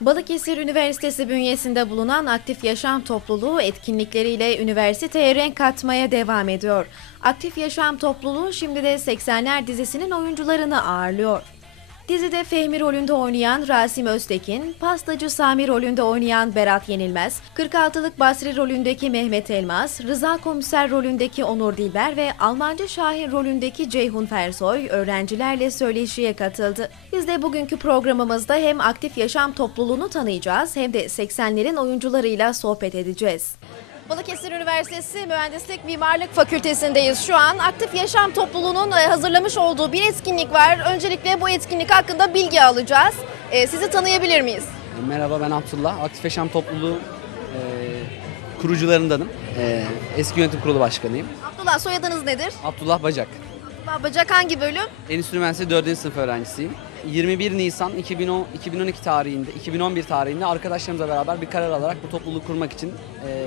Balıkesir Üniversitesi bünyesinde bulunan Aktif Yaşam Topluluğu etkinlikleriyle üniversiteye renk katmaya devam ediyor. Aktif Yaşam Topluluğu şimdi de 80'ler dizisinin oyuncularını ağırlıyor. Dizide Fehmi rolünde oynayan Rasim Öztekin, Pastacı Sami rolünde oynayan Berat Yenilmez, 46'lık Basri rolündeki Mehmet Elmas, Rıza Komiser rolündeki Onur Dilber ve Almancı Şahin rolündeki Ceyhun Fersoy öğrencilerle söyleşiye katıldı. Biz de bugünkü programımızda hem aktif yaşam topluluğunu tanıyacağız hem de 80'lerin oyuncularıyla sohbet edeceğiz. Balıkesir Üniversitesi Mühendislik Mimarlık Fakültesindeyiz şu an. Aktif Yaşam Topluluğu'nun e, hazırlamış olduğu bir etkinlik var. Öncelikle bu etkinlik hakkında bilgi alacağız. E, Sizi tanıyabilir miyiz? Merhaba ben Abdullah. Aktif Yaşam Topluluğu e, kurucularındanım. E, eski yönetim kurulu başkanıyım. Abdullah soyadınız nedir? Abdullah Bacak. Babacak hangi bölüm? Endüstri Mühendisliği 4. sınıf öğrencisiyim. 21 Nisan 2010, 2012 tarihinde, 2011 tarihinde arkadaşlarımızla beraber bir karar alarak bu topluluğu kurmak için e,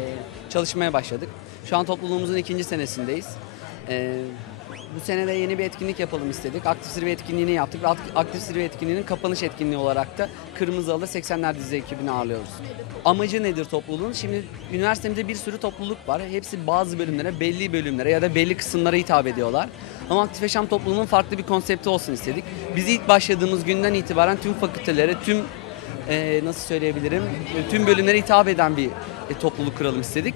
çalışmaya başladık. Şu an topluluğumuzun ikinci senesindeyiz. E, bu sene de yeni bir etkinlik yapalım istedik. Aktif Zirve etkinliğini yaptık ve Ak- Aktif Zirve etkinliğinin kapanış etkinliği olarak da Kırmızı Halı 80'ler dizi ekibini ağırlıyoruz. Amacı nedir topluluğun? Şimdi üniversitemizde bir sürü topluluk var. Hepsi bazı bölümlere, belli bölümlere ya da belli kısımlara hitap ediyorlar. Ama Aktif Yaşam topluluğunun farklı bir konsepti olsun istedik. Biz ilk başladığımız günden itibaren tüm fakültelere, tüm e, nasıl söyleyebilirim, e, tüm bölümlere hitap eden bir e, topluluk kuralım istedik.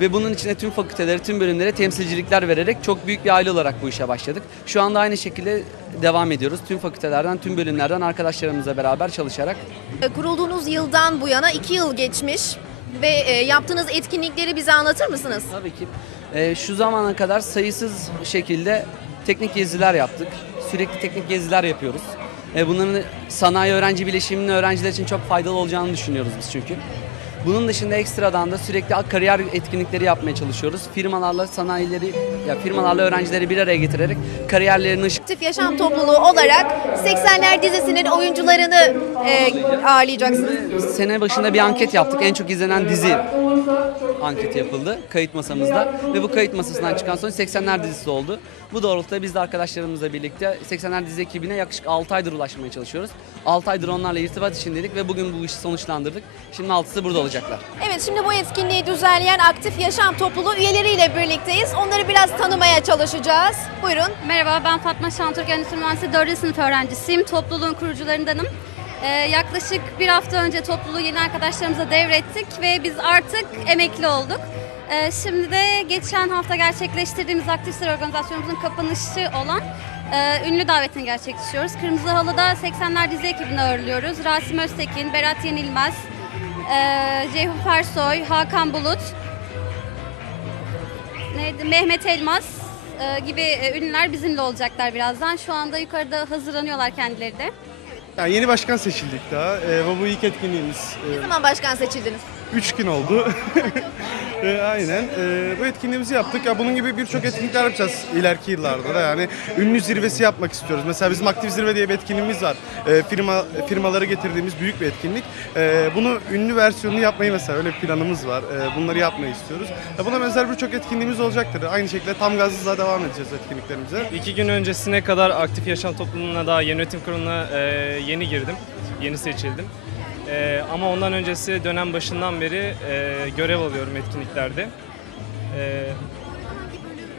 Ve bunun içinde tüm fakültelere, tüm bölümlere temsilcilikler vererek çok büyük bir aile olarak bu işe başladık. Şu anda aynı şekilde devam ediyoruz. Tüm fakültelerden, tüm bölümlerden arkadaşlarımızla beraber çalışarak E, Kurulduğunuz yıldan bu yana iki yıl geçmiş ve e, yaptığınız etkinlikleri bize anlatır mısınız? Tabii ki. Şu zamana kadar sayısız şekilde teknik geziler yaptık. Sürekli teknik geziler yapıyoruz. Ee, bunların sanayi öğrenci bileşiminin öğrenciler için çok faydalı olacağını düşünüyoruz biz çünkü. Bunun dışında ekstradan da sürekli kariyer etkinlikleri yapmaya çalışıyoruz. Firmalarla sanayileri, ya firmalarla öğrencileri bir araya getirerek kariyerlerini Aktif Yaşam Topluluğu olarak 80'ler dizisinin oyuncularını e, ağırlayacaksınız. Sene başında bir anket yaptık. En çok izlenen dizi anketi yapıldı kayıt masamızda. Ve bu kayıt masasından çıkan sonuç 80'ler dizisi oldu. Bu doğrultuda biz de arkadaşlarımızla birlikte 80'ler dizi ekibine yaklaşık 6 aydır ulaşmaya çalışıyoruz. 6 aydır onlarla irtibat içindeydik ve bugün bu işi sonuçlandırdık. Şimdi 6'sı burada olacaklar. Evet şimdi bu etkinliği düzenleyen Aktif Yaşam Topluluğu üyeleriyle birlikteyiz. Onları biraz tanımaya çalışacağız. Buyurun. Merhaba ben Fatma Şantürk Endüstri Mühendisliği 4. sınıf öğrencisiyim. Topluluğun kurucularındanım. Ee, yaklaşık bir hafta önce topluluğu yeni arkadaşlarımıza devrettik ve biz artık emekli olduk. Ee, şimdi de geçen hafta gerçekleştirdiğimiz aktif sıra organizasyonumuzun kapanışı olan e, ünlü davetini gerçekleştiriyoruz. Kırmızı Halı'da 80'ler dizi ekibini ağırlıyoruz. Rasim Öztekin, Berat Yenilmez, e, Ceyhun Fersoy, Hakan Bulut, neydi? Mehmet Elmas e, gibi e, ünlüler bizimle olacaklar birazdan. Şu anda yukarıda hazırlanıyorlar kendileri de. Yani yeni başkan seçildik daha. Ee, ve bu ilk etkinliğimiz. Ne zaman başkan seçildiniz? 3 gün oldu. Ee, aynen. Ee, bu etkinliğimizi yaptık. Ya bunun gibi birçok etkinlikler yapacağız ileriki yıllarda da. Yani ünlü zirvesi yapmak istiyoruz. Mesela bizim aktif zirve diye bir etkinliğimiz var. Ee, firma firmaları getirdiğimiz büyük bir etkinlik. Ee, bunu ünlü versiyonunu yapmayı mesela öyle bir planımız var. Ee, bunları yapmayı istiyoruz. Ya buna benzer birçok etkinliğimiz olacaktır. Aynı şekilde tam gazla devam edeceğiz etkinliklerimize. İki gün öncesine kadar aktif yaşam topluluğuna daha yönetim kuruluna e, yeni girdim, yeni seçildim. E, ama ondan öncesi dönem başından beri e, görev alıyorum etkinliklerde. E,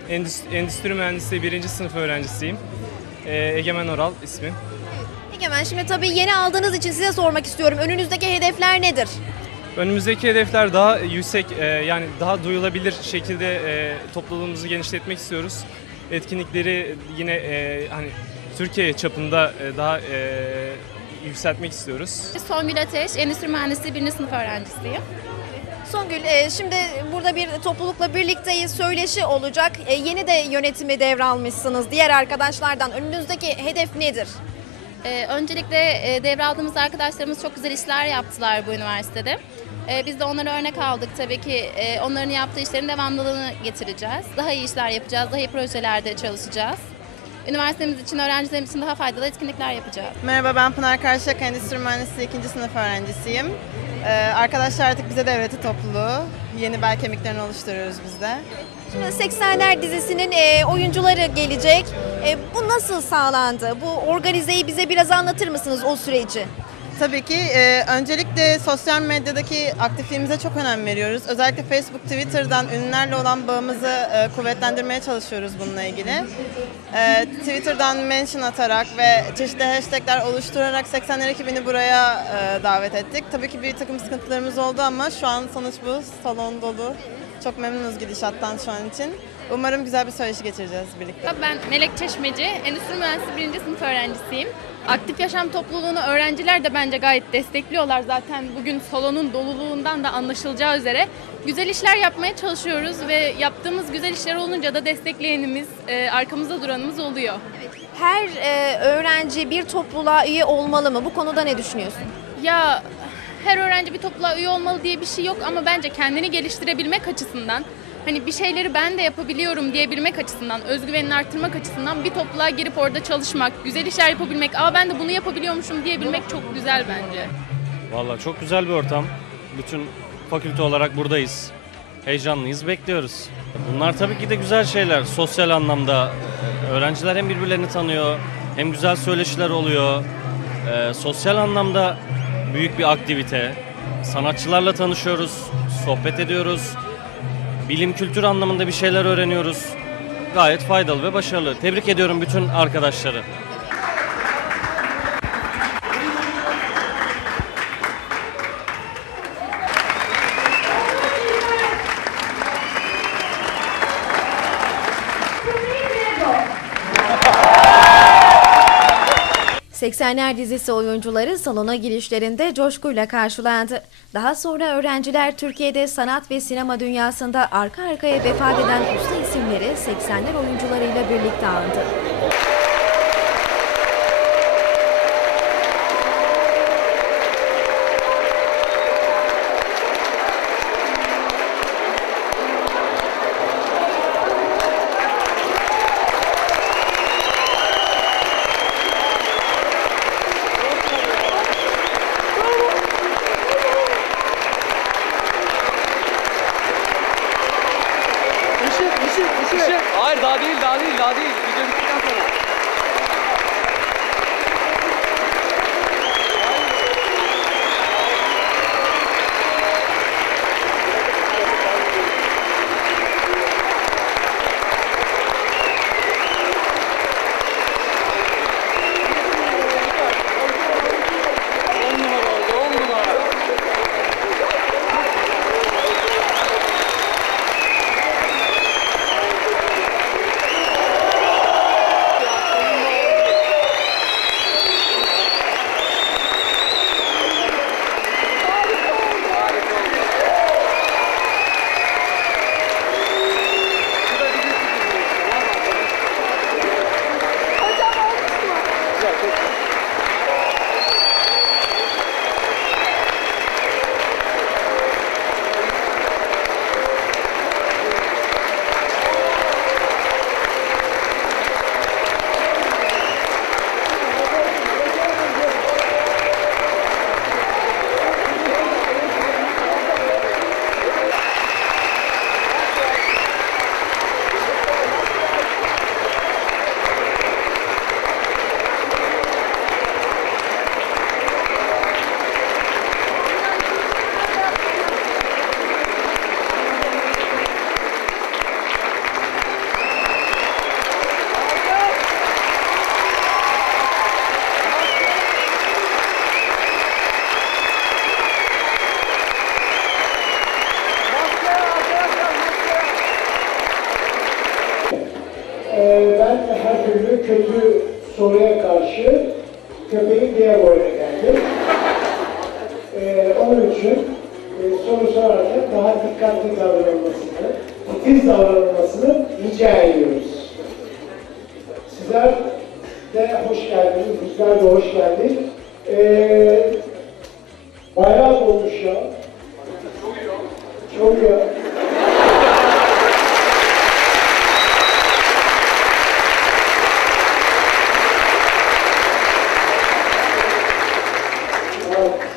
endüstri, endüstri mühendisliği birinci sınıf öğrencisiyim. E, Egemen Oral ismim. Egemen şimdi tabii yeni aldığınız için size sormak istiyorum. Önünüzdeki hedefler nedir? Önümüzdeki hedefler daha yüksek, e, yani daha duyulabilir şekilde e, topluluğumuzu genişletmek istiyoruz. Etkinlikleri yine e, hani Türkiye çapında e, daha e, yükseltmek istiyoruz. Songül Ateş, Endüstri Mühendisliği 1. sınıf öğrencisiyim. Songül e, şimdi burada bir toplulukla birlikteyiz. Söyleşi olacak. E, yeni de yönetimi devralmışsınız diğer arkadaşlardan. Önünüzdeki hedef nedir? Ee, öncelikle e, devraldığımız arkadaşlarımız çok güzel işler yaptılar bu üniversitede. Biz de onlara örnek aldık tabii ki. e, onların yaptığı işlerin devamlılığını getireceğiz. Daha iyi işler yapacağız, daha iyi projelerde çalışacağız. Üniversitemiz için, öğrencilerimiz için daha faydalı etkinlikler yapacağız. Merhaba ben Pınar Karşıyak, Endüstri Mühendisliği 2. sınıf öğrencisiyim. Ee, arkadaşlar artık bize devretti topluluğu. Yeni bel kemiklerini oluşturuyoruz biz de. Şimdi 80'ler dizisinin e, oyuncuları gelecek. E, bu nasıl sağlandı? Bu organizeyi bize biraz anlatır mısınız o süreci? Tabii ki e, öncelikle sosyal medyadaki aktifliğimize çok önem veriyoruz. Özellikle Facebook, Twitter'dan ünlülerle olan bağımızı e, kuvvetlendirmeye çalışıyoruz bununla ilgili. E, Twitter'dan mention atarak ve çeşitli hashtagler oluşturarak 80'ler ekibini buraya e, davet ettik. Tabii ki bir takım sıkıntılarımız oldu ama şu an sonuç bu. Salon dolu. Çok memnunuz gidişattan şu an için. Umarım güzel bir söyleşi geçireceğiz birlikte. Ben Melek Çeşmeci, Endüstri Mühendisliği 1. sınıf öğrencisiyim. Aktif yaşam topluluğunu öğrenciler de bence gayet destekliyorlar. Zaten bugün salonun doluluğundan da anlaşılacağı üzere güzel işler yapmaya çalışıyoruz ve yaptığımız güzel işler olunca da destekleyenimiz, e, arkamızda duranımız oluyor. Her e, öğrenci bir topluluğa üye olmalı mı? Bu konuda ne düşünüyorsun? Ya her öğrenci bir topluluğa üye olmalı diye bir şey yok ama bence kendini geliştirebilmek açısından hani bir şeyleri ben de yapabiliyorum diyebilmek açısından, özgüvenini arttırmak açısından bir topluluğa girip orada çalışmak, güzel işler yapabilmek, aa ben de bunu yapabiliyormuşum diyebilmek çok güzel bence. Valla çok güzel bir ortam. Bütün fakülte olarak buradayız. Heyecanlıyız, bekliyoruz. Bunlar tabii ki de güzel şeyler. Sosyal anlamda e, öğrenciler hem birbirlerini tanıyor, hem güzel söyleşiler oluyor. Ee, sosyal anlamda büyük bir aktivite. Sanatçılarla tanışıyoruz, sohbet ediyoruz. Bilim kültür anlamında bir şeyler öğreniyoruz. Gayet faydalı ve başarılı. Tebrik ediyorum bütün arkadaşları. ...80'ler dizisi oyuncuları salona girişlerinde coşkuyla karşılandı. Daha sonra öğrenciler Türkiye'de sanat ve sinema dünyasında arka arkaya vefat eden usta isimleri 80'ler oyuncularıyla birlikte andı.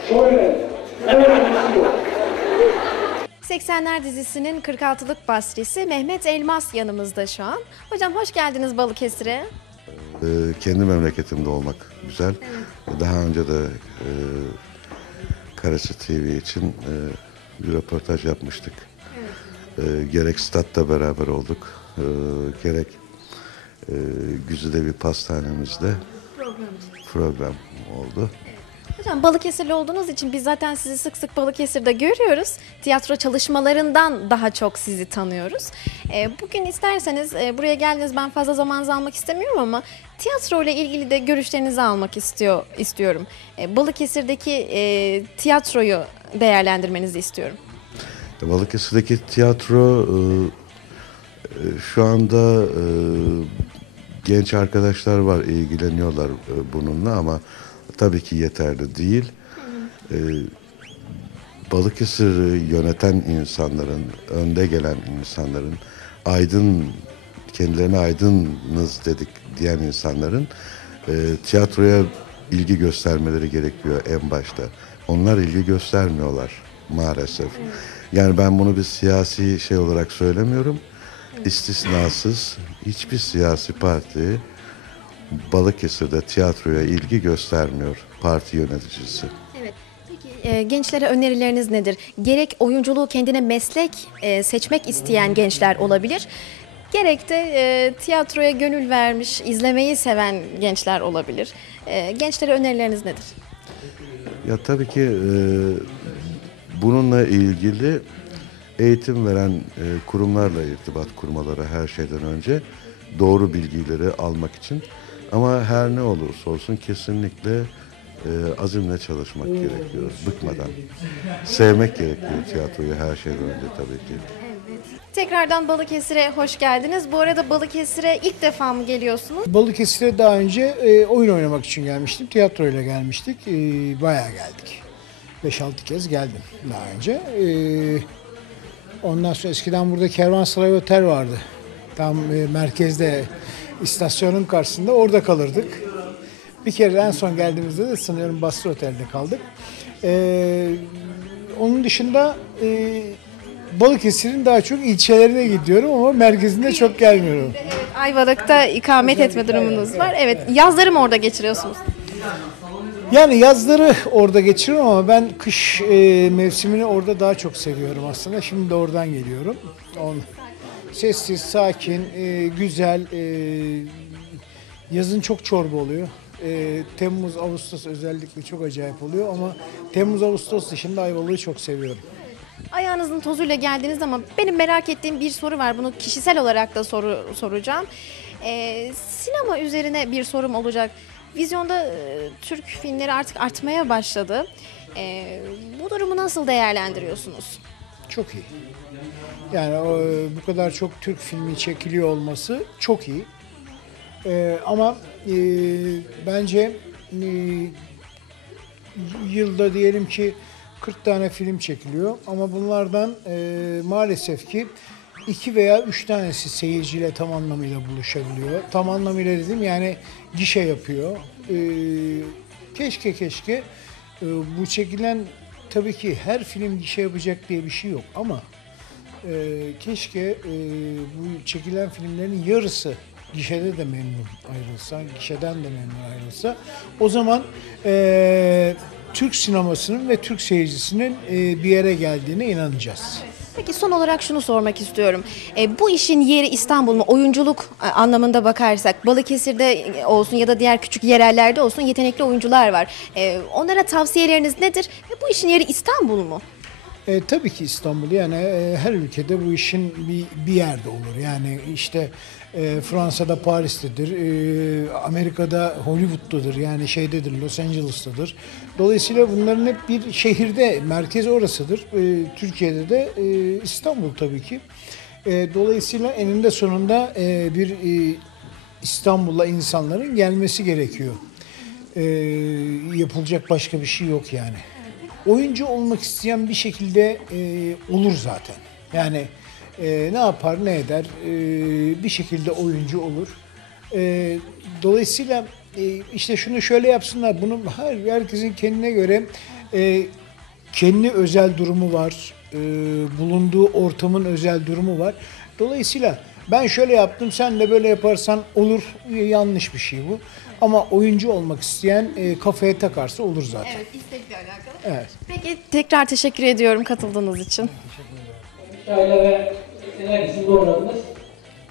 Şöyle, yok. 80'ler dizisinin 46'lık basrisi Mehmet Elmas yanımızda şu an. Hocam hoş geldiniz Balıkesir'e. e, kendi memleketimde olmak güzel. Daha önce de e, Karası TV için e, bir röportaj yapmıştık. E, gerek statta beraber olduk, e, gerek e, Güzide bir pastanemizde program oldu. Hocam Balıkesirli olduğunuz için biz zaten sizi sık sık Balıkesir'de görüyoruz. Tiyatro çalışmalarından daha çok sizi tanıyoruz. Ee, bugün isterseniz e, buraya geldiniz ben fazla zamanınızı almak istemiyorum ama tiyatro ile ilgili de görüşlerinizi almak istiyor istiyorum. Ee, Balıkesir'deki e, tiyatroyu değerlendirmenizi istiyorum. Balıkesir'deki tiyatro e, e, şu anda e, genç arkadaşlar var, ilgileniyorlar e, bununla ama tabii ki yeterli değil. E, Balıkesir'i yöneten insanların, önde gelen insanların, aydın, kendilerine aydınız dedik diyen insanların e, tiyatroya ilgi göstermeleri gerekiyor en başta. Onlar ilgi göstermiyorlar maalesef. Yani ben bunu bir siyasi şey olarak söylemiyorum. İstisnasız hiçbir siyasi parti Balıkesir'de tiyatroya ilgi göstermiyor parti yöneticisi. Evet. Peki e, gençlere önerileriniz nedir? Gerek oyunculuğu kendine meslek e, seçmek isteyen gençler olabilir. Gerek de e, tiyatroya gönül vermiş, izlemeyi seven gençler olabilir. E, gençlere önerileriniz nedir? Ya tabii ki e, bununla ilgili eğitim veren e, kurumlarla irtibat kurmaları her şeyden önce doğru bilgileri almak için. Ama her ne olursa olsun kesinlikle e, azimle çalışmak gerekiyor, bıkmadan. Sevmek gerekiyor tiyatroyu her şeyden önce tabii ki. Tekrardan Balıkesir'e hoş geldiniz. Bu arada Balıkesir'e ilk defa mı geliyorsunuz? Balıkesir'e daha önce e, oyun oynamak için gelmiştim. Tiyatroyla gelmiştik. E, bayağı geldik. 5-6 kez geldim daha önce. E, ondan sonra eskiden burada Kervansaray Otel vardı. Tam e, merkezde istasyonun karşısında orada kalırdık. Bir kere en son geldiğimizde de sanıyorum Basri Otel'de kaldık. E, onun dışında e, Balıkesir'in daha çok ilçelerine gidiyorum ama merkezinde çok gelmiyorum. Ayvalık'ta ikamet etme durumunuz var. Evet, yazları mı orada geçiriyorsunuz? Yani yazları orada geçiriyorum ama ben kış e, mevsimini orada daha çok seviyorum aslında. Şimdi de oradan geliyorum. On, sessiz, sakin, e, güzel. e, yazın çok çorba oluyor. E, Temmuz, Ağustos özellikle çok acayip oluyor ama Temmuz, Ağustos dışında Ayvalık'ı çok seviyorum. Ayağınızın tozuyla geldiniz ama benim merak ettiğim bir soru var. Bunu kişisel olarak da soru soracağım. Ee, sinema üzerine bir sorum olacak. Vizyonda e, Türk filmleri artık artmaya başladı. Ee, bu durumu nasıl değerlendiriyorsunuz? Çok iyi. Yani o, bu kadar çok Türk filmi çekiliyor olması çok iyi. Ee, ama e, bence e, yılda diyelim ki 40 tane film çekiliyor ama bunlardan e, maalesef ki iki veya üç tanesi seyirciyle tam anlamıyla buluşabiliyor. Tam anlamıyla dedim yani gişe yapıyor. E, keşke keşke e, bu çekilen tabii ki her film gişe yapacak diye bir şey yok ama e, keşke e, bu çekilen filmlerin yarısı gişede de memnun ayrılsa, gişeden de memnun ayrılsa o zaman e, Türk sinemasının ve Türk seyircisinin e, bir yere geldiğine inanacağız. Peki son olarak şunu sormak istiyorum. E, bu işin yeri İstanbul mu? Oyunculuk e, anlamında bakarsak Balıkesir'de e, olsun ya da diğer küçük yerellerde olsun yetenekli oyuncular var. E, onlara tavsiyeleriniz nedir? Ve bu işin yeri İstanbul mu? E, tabii ki İstanbul yani e, her ülkede bu işin bir, bir yerde olur. Yani işte e, Fransa'da Paris'tedir, e, Amerika'da Hollywood'dadır yani şeydedir, Los Angeles'tadır. Dolayısıyla bunların hep bir şehirde, merkez orasıdır. E, Türkiye'de de e, İstanbul tabii ki. E, dolayısıyla eninde sonunda e, bir e, İstanbul'a insanların gelmesi gerekiyor. E, yapılacak başka bir şey yok yani oyuncu olmak isteyen bir şekilde e, olur zaten. Yani e, ne yapar ne eder e, bir şekilde oyuncu olur. E, dolayısıyla e, işte şunu şöyle yapsınlar bunu her herkesin kendine göre e, kendi özel durumu var. E, bulunduğu ortamın özel durumu var. Dolayısıyla Ben şöyle yaptım, sen de böyle yaparsan olur. Yanlış bir şey bu. Ama oyuncu olmak isteyen e, kafaya takarsa olur zaten. Evet, istekle alakalı. Evet. Peki tekrar teşekkür ediyorum katıldığınız için. Şaile ve enerjisinde oynadınız.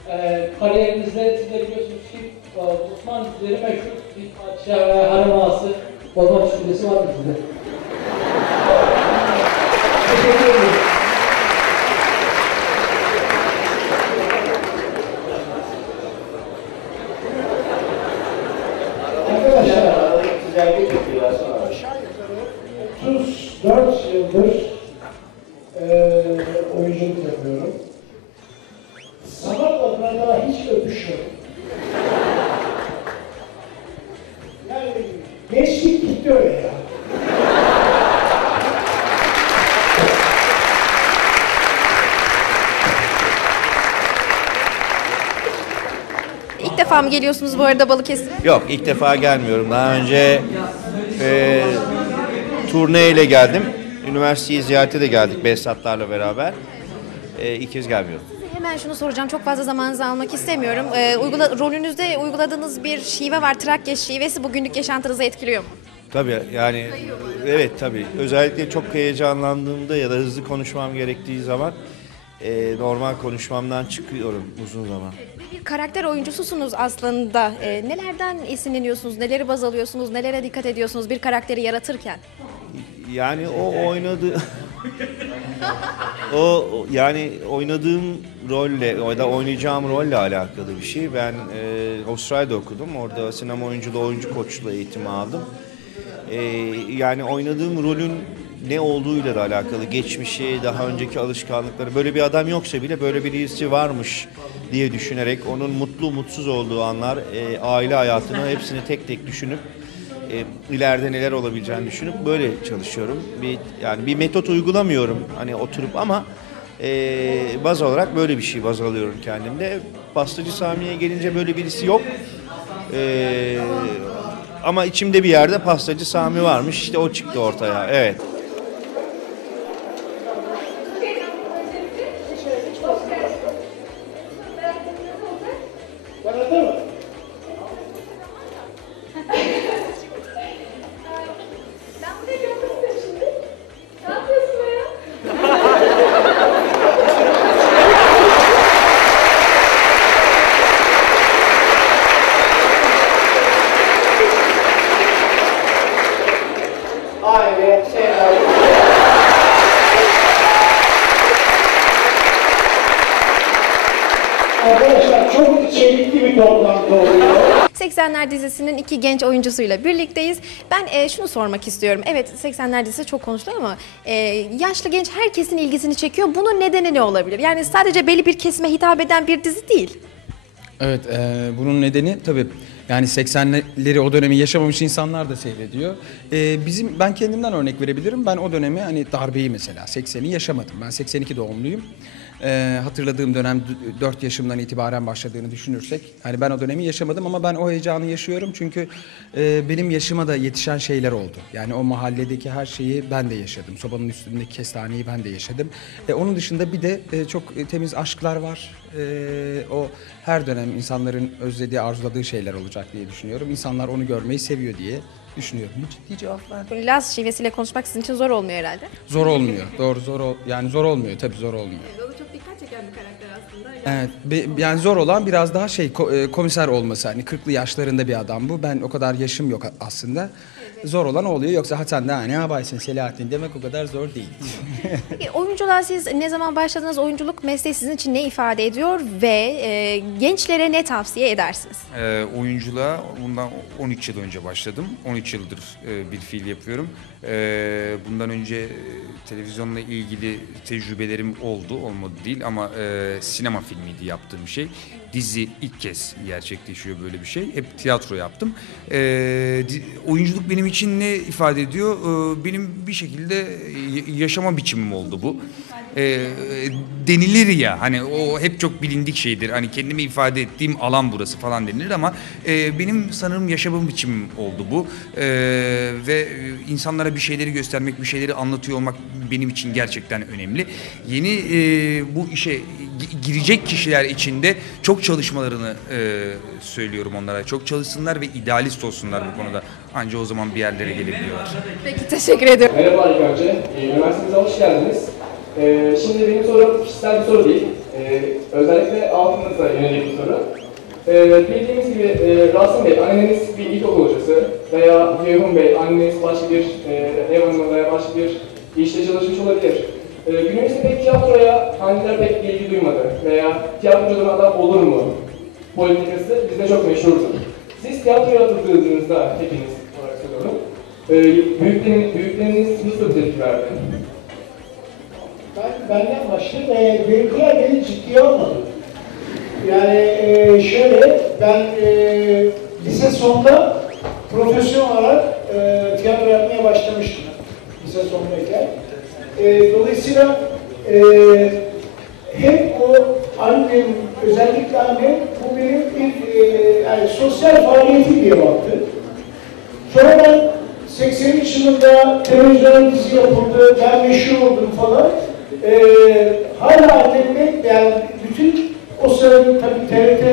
Ee, kariyerinizde siz de biliyorsunuz ki e, Osmanlı üzeri meşhur bir padişah ve harem ağası olma düşüncesi var mı sizde? Teşekkür ederim. Arkadaşlar, aşağı yukarı 34 yıldır eee oyunculuk yapıyorum. Sanat adına daha hiç öpüşmedim. Yani gençlik gitti öyle ya. İlk defa mı geliyorsunuz bu arada Balıkesir? Yok ilk defa gelmiyorum. Daha önce e, turneyle geldim. Üniversiteyi ziyarete de geldik Behzatlarla beraber. E, ilk kez gelmiyorum. Hemen şunu soracağım. Çok fazla zamanınızı almak istemiyorum. Ee, uygula, rolünüzde uyguladığınız bir şive var. Trakya şivesi bu günlük yaşantınızı etkiliyor mu? Tabii yani evet tabii. Özellikle çok heyecanlandığımda ya da hızlı konuşmam gerektiği zaman e, normal konuşmamdan çıkıyorum uzun zaman. Bir karakter oyuncususunuz aslında. Ee, nelerden esinleniyorsunuz? Neleri baz alıyorsunuz? Nelere dikkat ediyorsunuz bir karakteri yaratırken? Yani o oynadı o o- yani oynadığım rolle ya da oynayacağım rolle alakalı bir şey. Ben e, Avustralya'da okudum. Orada sinema oyunculuğu, oyuncu koçluğu eğitimi aldım. E, yani oynadığım rolün ne olduğuyla da alakalı. Geçmişi, daha önceki alışkanlıkları. Böyle bir adam yoksa bile böyle birisi varmış diye düşünerek onun mutlu mutsuz olduğu anlar, e, aile hayatını hepsini tek tek düşünüp e, ileride neler olabileceğini düşünüp böyle çalışıyorum. Bir yani bir metot uygulamıyorum hani oturup ama e, baz olarak böyle bir şey baz alıyorum kendimde. Pastacı Sami'ye gelince böyle birisi yok. E, ama içimde bir yerde pastacı Sami varmış. İşte o çıktı ortaya. Evet. Sanatı mı? Ben buraya görmek istiyorum şimdi. Ne yapıyorsun ya? Aile, sevda. Arkadaşlar çok içerikli bir toplantı oluyor. 80'ler dizisinin iki genç oyuncusuyla birlikteyiz. Ben e, şunu sormak istiyorum. Evet 80'ler dizisi çok konuşuluyor ama e, yaşlı genç herkesin ilgisini çekiyor. Bunun nedeni ne olabilir? Yani sadece belli bir kesime hitap eden bir dizi değil. Evet, e, bunun nedeni tabii yani 80'leri o dönemi yaşamamış insanlar da seyrediyor. E, bizim ben kendimden örnek verebilirim. Ben o dönemi hani darbeyi mesela 80'i yaşamadım. Ben 82 doğumluyum. E, hatırladığım dönem 4 yaşımdan itibaren başladığını düşünürsek hani ben o dönemi yaşamadım ama ben o heyecanı yaşıyorum çünkü e, benim yaşıma da yetişen şeyler oldu. Yani o mahalledeki her şeyi ben de yaşadım. Sobanın üstündeki kestaneyi ben de yaşadım. E, onun dışında bir de e, çok e, temiz aşklar var. E, o her dönem insanların özlediği, arzuladığı şeyler olacak diye düşünüyorum. İnsanlar onu görmeyi seviyor diye düşünüyorum. Ciddi cevap verdim. Bu Laz şivesiyle konuşmak sizin için zor olmuyor herhalde. Zor olmuyor. Doğru zor ol yani zor olmuyor tabii zor olmuyor. O çok dikkat çeken bir karakter aslında. Evet, be- yani zor olan biraz daha şey ko- e, komiser olması. Hani 40'lı yaşlarında bir adam bu. Ben o kadar yaşım yok a- aslında. Zor olan o oluyor. Yoksa Hasan da ne yaparsın Selahattin demek o kadar zor değil. Peki oyunculuğa siz ne zaman başladınız? Oyunculuk mesleği sizin için ne ifade ediyor ve e, gençlere ne tavsiye edersiniz? Ee, oyunculuğa bundan 13 yıl önce başladım. 13 yıldır e, bir fiil yapıyorum. Ee, bundan önce e, televizyonla ilgili tecrübelerim oldu, olmadı değil ama e, sinema filmiydi yaptığım şey. Dizi ilk kez gerçekleşiyor böyle bir şey. Hep tiyatro yaptım. Di- oyunculuk benim için ne ifade ediyor? Ee, benim bir şekilde y- yaşama biçimim oldu bu. Ee, denilir ya hani o hep çok bilindik şeydir. Hani kendimi ifade ettiğim alan burası falan denilir ama e, benim sanırım yaşamım biçimim oldu bu. Ee, ve e, insanlara bir şeyleri göstermek, bir şeyleri anlatıyor olmak benim için gerçekten önemli. Yeni e, bu işe gi- girecek kişiler için de çok çalışmalarını e, söylüyorum onlara. Çok çalışsınlar ve idealist olsunlar bu konuda. Anca o zaman bir yerlere gelebiliyorlar. Peki teşekkür ediyorum. Merhaba ilk önce. Üniversitemize hoş geldiniz. Ee, şimdi benim sorum kişisel bir soru değil. Ee, özellikle altınıza yönelik bir soru. Ee, bildiğimiz gibi e, Rasim Bey, anneniz bir ilkokul hocası veya Ceyhun Bey, anneniz başka bir e, ev hanımı veya başka bir işte çalışmış olabilir. Ee, günümüzde pek tiyatroya anneler pek ilgi duymadı veya tiyatrocuların adam olur mu politikası bizde çok meşhurdur. Siz tiyatroya atıldığınızda hepiniz olarak söylüyorum. Ee, büyükleriniz, büyükleriniz nasıl tepki verdi? Ben, benden başlayayım. Ee, benimkiler beni ciddiye almadı. Yani e, şöyle, ben e, lise sonunda profesyonel olarak e, tiyatro yapmaya başlamıştım. Lise sonundayken. E, dolayısıyla e, hep o annem, özellikle annem bu benim bir e, yani sosyal faaliyetim diye baktı. Sonra ben 83 yılında televizyon dizi yapıldı, ben meşhur oldum falan. Ee, hala annemde yani bütün o sırada tabii TRT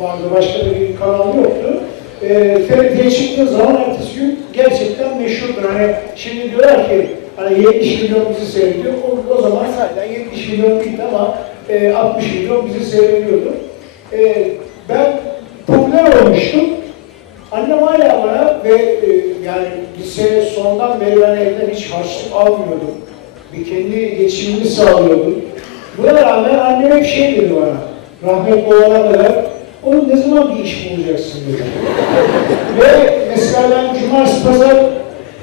vardı, başka bir kanal yoktu. Ee, TRT'ye çıktığı zaman ertesi gün gerçekten meşhurdur. Hani şimdi diyorlar ki hani 70 milyon bizi seyrediyor. O, o zaman zaten 70 milyon değil ama e, 60 milyon bizi seyrediyordu. Ee, ben popüler olmuştum. Annem hala bana ve e, yani lise sondan beri ben evden hiç harçlık almıyordum. Bir kendi geçimimi sağlıyordum. Buna rağmen annem hep şey dedi bana, rahmetli olana kadar, oğlum ne zaman bir iş bulacaksın dedi. ve mesela ben cumartesi pazar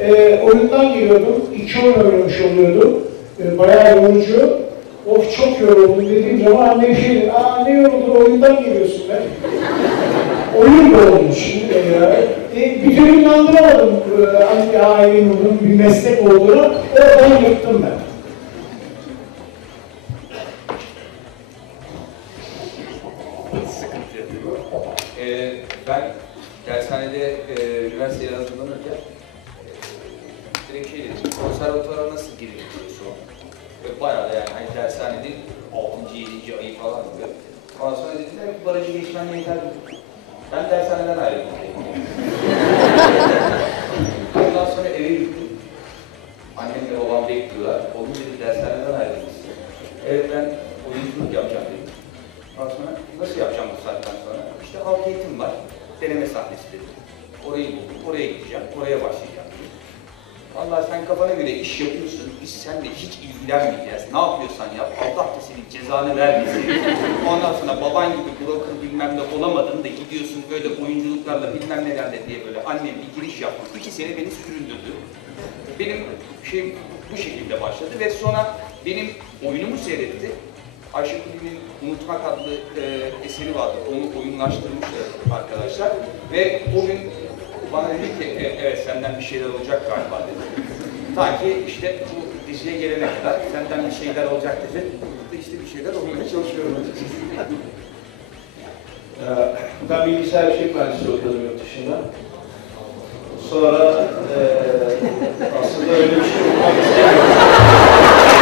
e, oyundan geliyordum, iki oyun oynamış oluyordum. E, bayağı yorucu. Of çok yoruldum dediğim zaman annem şey dedi, aa ne yoruldun oyundan geliyorsun ben oyun da olmuş. E, e, bir türlü inandıramadım e, hangi ailenin bunun bir meslek olduğunu. Oradan yırttım ben. Ee, ben dershanede e, üniversiteye hazırlanırken e, direkt şey dedim, konservatuvara nasıl girilir diye sordum. Bayağı da yani hani dershanenin 6. 7. ayı falan gibi. Ondan sonra dediler ki barajı geçmen yeter dedi. Ben dershaneden ayrıldım. Ondan sonra eve gittim. Annemle babam bekliyorlar. Oğlum dedi dershaneden ayrılmışsın. Evet ben oyunculuk yapacağım dedim. Ondan sonra nasıl yapacağım bu saatten sonra? İşte halk eğitim var. Deneme sahnesi dedim. Orayı buldum. Oraya gideceğim. Oraya başlayacağım. Vallahi sen kafana göre iş yapıyorsun. Biz seninle hiç ilgilenmeyeceğiz. Ne yapıyorsan yap. Allah da senin cezanı vermesin. Ondan sonra baban gibi broker bilmem ne olamadın da gidiyorsun böyle oyunculuklarla bilmem nelerle diye böyle annem bir giriş yaptı. İki sene beni süründürdü. Benim şey bu şekilde başladı ve sonra benim oyunumu seyretti. Ayşe Kulübü'nün Unutmak adlı e, eseri vardı. Onu oyunlaştırmıştı arkadaşlar. Ve o gün bana dedi ki "E, evet senden bir şeyler olacak galiba dedi. Ta ki işte bu diziye gelene kadar senden bir şeyler olacak dedi. İşte bir şeyler olmaya çalışıyorum açıkçası. Ee, Ben bilgisayar şey mühendisi okudum yurt dışında. Sonra eee aslında öyle bir şey okumak istemiyorum.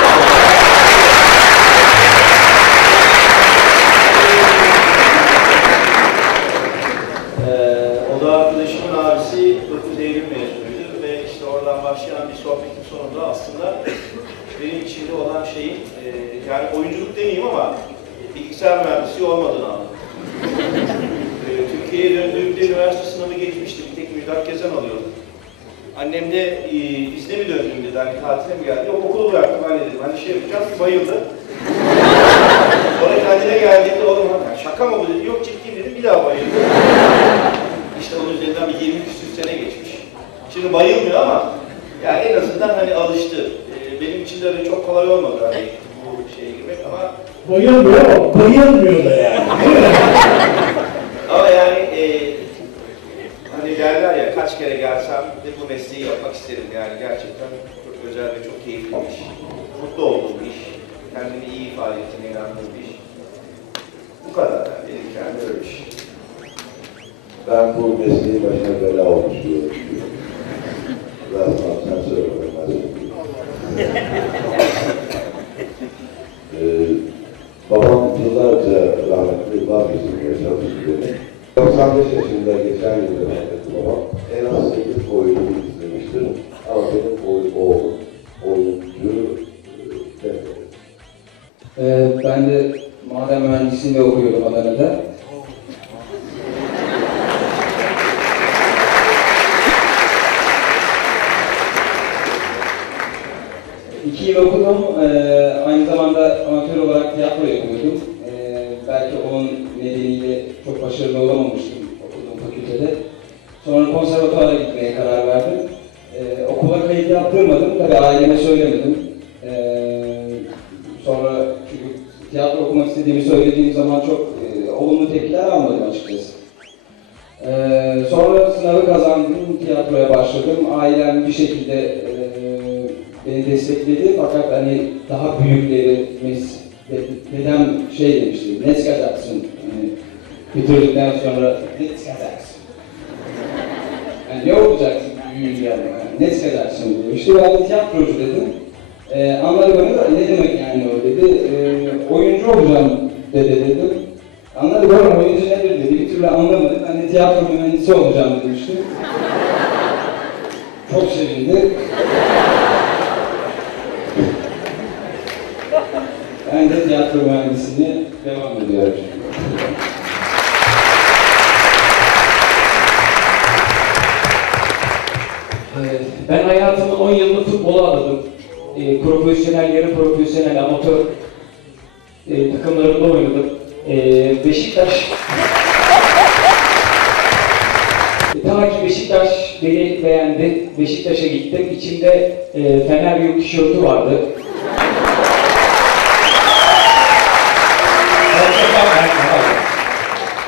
Eee, o da arkadaşımın abisi 9 Eylül mezunuydu ve işte oradan başlayan bir sohbetin sonunda aslında benim içimde olan şeyin eee, yani oyunculuk demeyeyim ama bilgisayar mühendisi olmadığını anladım. Ee, Türkiye'ye döndüğümde üniversite sınavı Gezen alıyordum. Annem de e, izne mi döndün dedi, hani tatile mi geldi? Yok okulu bıraktım anne dedim. Hani şey yapacağım ki bayıldı. Sonra kendine geldiğinde oğlum hani şaka mı bu dedi. Yok ciddiyim dedim bir daha bayıldı. işte onun üzerinden bir 20 küsür sene geçmiş. Şimdi bayılmıyor ama yani en azından hani alıştı. Ee, benim için de öyle çok kolay olmadı hani bu şeye girmek ama Bayılmıyor ama bayılmıyor da yani. ama yani e, hani derler ya kaç kere gelsem de bu mesleği yapmak isterim yani gerçekten çok özel ve çok keyifli bir iş. Mutlu olduğum bir iş. Kendimi iyi ifade ettiğine inandığım bir iş. Bu kadar yani benim kendi öyle bir şey. Ben bu mesleği başına bela olmuş diyorum. Biraz sen söyle ben ee, babam yıllarca rahmetli vazgeçirmeye çalıştı beni. 95 yaşında geçen yıl babam en az 8 oyunu izlemiştir. Ama benim oyun oğlum, oyuncu e, ben de maden mühendisliğinde okuyorum Adana'da. Tiyatroya başladım. Ailem bir şekilde e, beni destekledi fakat hani daha büyüklerimiz, de- dedem şey demişti, ne çıkacaksın? Bitirdikten sonra ne çıkacaksın? Yani ne olacaksın büyüyünce yani, ne çıkacaksın demişti. Ben de tiyatrocu dedim. Ee, anladı de ne demek yani o dedi. Ee, oyuncu olacağım dede dedim. Anladı bana oyuncu nedir dedi. Bir türlü anlamadı. Ben de tiyatro mühendisi olacağım demiştim. Çok sevindi. Ben de tiyatro mühendisliğine devam ediyorum. Ee, Ben hayatımın 10 yılını futbola adadım. Ee, profesyonel, yarı profesyonel, amatör e, takımlarında oynadım. Ee, Beşiktaş Ta ki Beşiktaş beni beğendi. Beşiktaş'a gittim. İçimde e, Fener Yurt tişörtü vardı.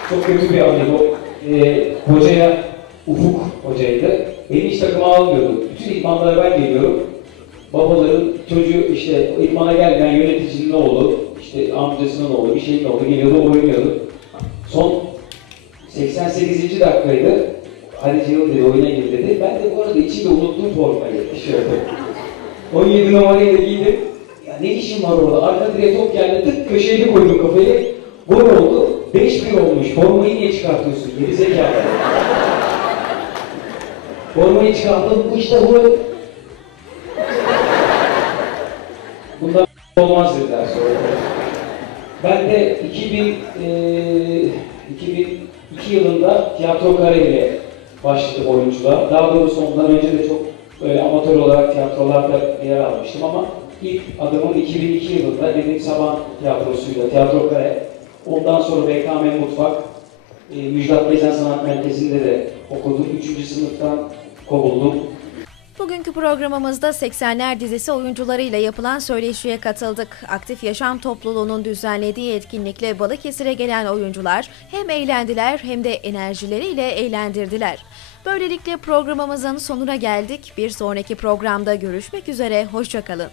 Çok kötü bir anıydı o. E, hocaya, Ufuk hocaydı. Beni hiç takıma almıyordu. Bütün idmanlara ben geliyorum. Babaların çocuğu işte idmana gelmeyen yöneticinin oğlu, işte amcasının oğlu, bir şeyin oğlu geliyordu, oynuyordu. Son 88. dakikaydı. Hadi Ceyhun dedi, oyuna gir dedi. Ben de bu arada içinde unuttum formayı, tişörtü. 17 numarayı da giydim. Ya ne işim var orada? Arka direğe top geldi, tık köşeye bir koydum kafayı. Gol oldu. 5-1 olmuş. Formayı niye çıkartıyorsun? Geri zekalı. Formayı çıkardım. Bu işte bu. Bundan olmaz dediler sonra. Ben de 2000, eee 2002 yılında tiyatro kare ile başladım oyunculuğa. Daha doğrusu ondan önce de çok böyle amatör olarak tiyatrolarda yer almıştım ama ilk adımım 2002 yılında Dedim Sabah tiyatrosuyla, tiyatro kare. Ondan sonra BKM Mutfak, e, Müjdat Gezen Sanat Merkezi'nde de okudum. Üçüncü sınıftan kovuldum. Bugünkü programımızda 80'ler dizisi oyuncularıyla yapılan söyleşiye katıldık. Aktif Yaşam Topluluğu'nun düzenlediği etkinlikle Balıkesir'e gelen oyuncular hem eğlendiler hem de enerjileriyle eğlendirdiler. Böylelikle programımızın sonuna geldik. Bir sonraki programda görüşmek üzere, hoşçakalın.